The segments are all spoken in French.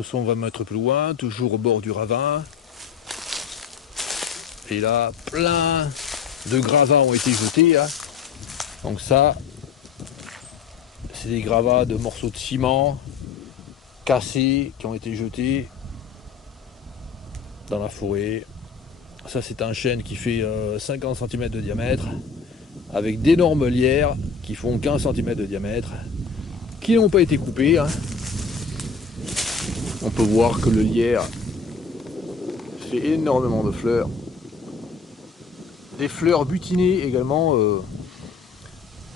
Nous sommes 20 mètres plus loin, toujours au bord du ravin. Et là, plein de gravats ont été jetés. Hein. Donc ça, c'est des gravats de morceaux de ciment cassés qui ont été jetés dans la forêt. Ça, c'est un chêne qui fait 50 cm de diamètre, avec d'énormes lierres qui font 15 cm de diamètre, qui n'ont pas été coupés. Hein. On peut voir que le lierre fait énormément de fleurs. Des fleurs butinées également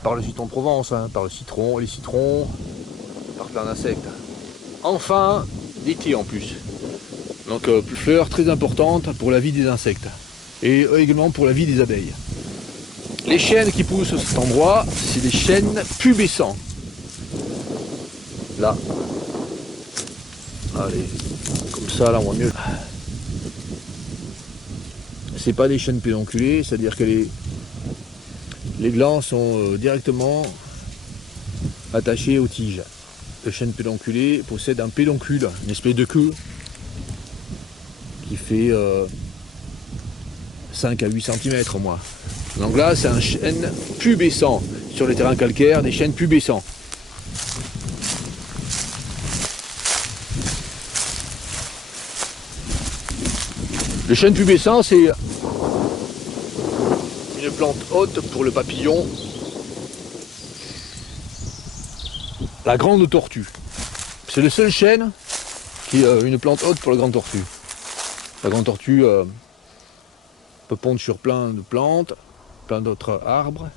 par le citron de Provence, hein, par le citron, les citrons, par plein d'insectes. Enfin, l'été en plus. Donc fleurs très importantes pour la vie des insectes et également pour la vie des abeilles. Les chênes qui poussent à cet endroit, c'est des chênes pubescents. Là. Allez, comme ça, là on voit mieux. C'est pas des chênes pédonculés, c'est-à-dire que les glands sont directement attachés aux tiges. Le chêne pédonculé possède un pédoncule, une espèce de queue qui fait 5 à 8 cm moi. Donc là c'est un chêne pubescent sur les terrains calcaires, des chênes pubescents. Le chêne pubescent c'est une plante haute pour le papillon. La grande tortue. C'est le seul chêne qui est une plante haute pour la grande tortue. La grande tortue peut pondre sur plein de plantes, plein d'autres arbres.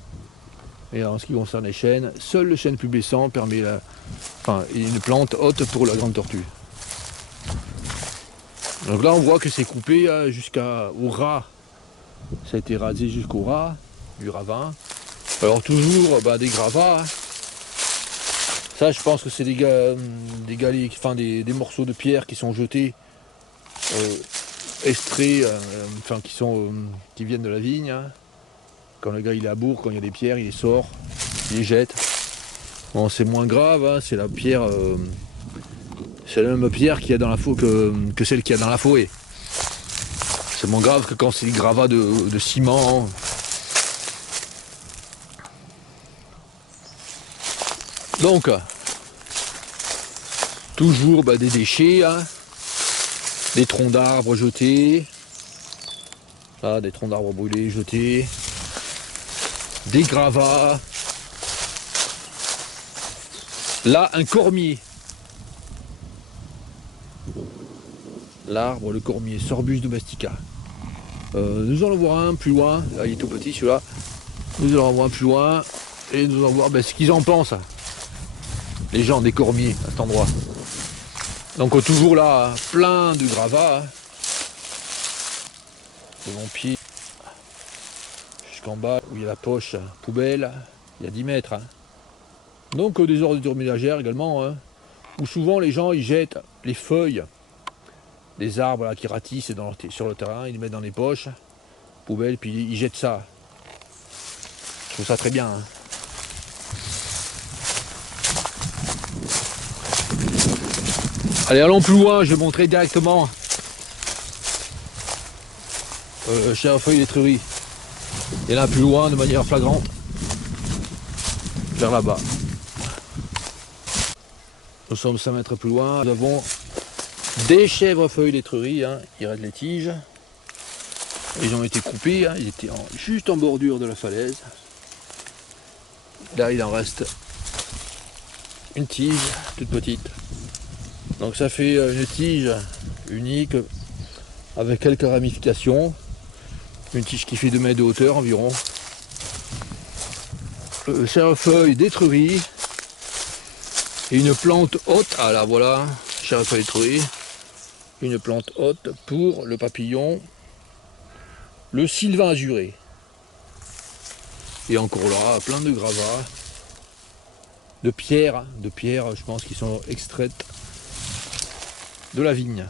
Et en ce qui concerne les chênes, seul le chêne pubescent permet une plante haute pour la grande tortue. Donc là on voit que c'est coupé jusqu'au ras. Ça a été rasé jusqu'au ras du ravin. Alors toujours des gravats. Hein. Ça je pense que c'est des morceaux de pierre qui sont jetés, extraits, qui viennent de la vigne. Hein. Quand le gars il est à bourg, quand il y a des pierres, il les sort, il les jette. Bon c'est moins grave, hein, c'est la pierre. C'est la même pierre qu'il y a dans la forêt que celle qu'il y a dans la forêt. C'est moins grave que quand c'est des gravats de ciment. Donc, toujours des déchets, hein, des troncs d'arbres jetés, là, des troncs d'arbres brûlés jetés, des gravats. Là, un cormier. L'arbre, le cormier, Sorbus domestica. Nous allons voir un plus loin. Là, il est tout petit celui-là. Nous allons voir un plus loin et nous allons voir ce qu'ils en pensent. Les gens des cormiers à cet endroit. Donc toujours là, plein de gravats. Hein. De mon pied jusqu'en bas où il y a la poche poubelle. Il y a 10 mètres. Hein. Donc des ordures ménagères également. Hein, où souvent les gens ils jettent les feuilles des arbres là, qui ratissent sur le terrain, ils les mettent dans les poches, poubelles, puis ils jettent ça. Je trouve ça très bien. Hein. Allez, allons plus loin, je vais montrer directement chez la feuille d'étrurie. Et là, plus loin, de manière flagrante, vers là-bas. Nous sommes 5 mètres plus loin, nous avons des chèvrefeuilles d'étrurie, hein, il reste les tiges. Ils ont été coupés, hein, ils étaient juste en bordure de la falaise. Là il en reste une tige toute petite. Donc ça fait une tige unique avec quelques ramifications. Une tige qui fait 2 mètres de hauteur environ. Chèvrefeuille d'étrurie. Et une plante haute, ah là voilà, chèvrefeuille d'étrurie. Une plante haute pour le papillon, le sylvain azuré. Et encore là, plein de gravats, de pierres, je pense, qui sont extraites de la vigne.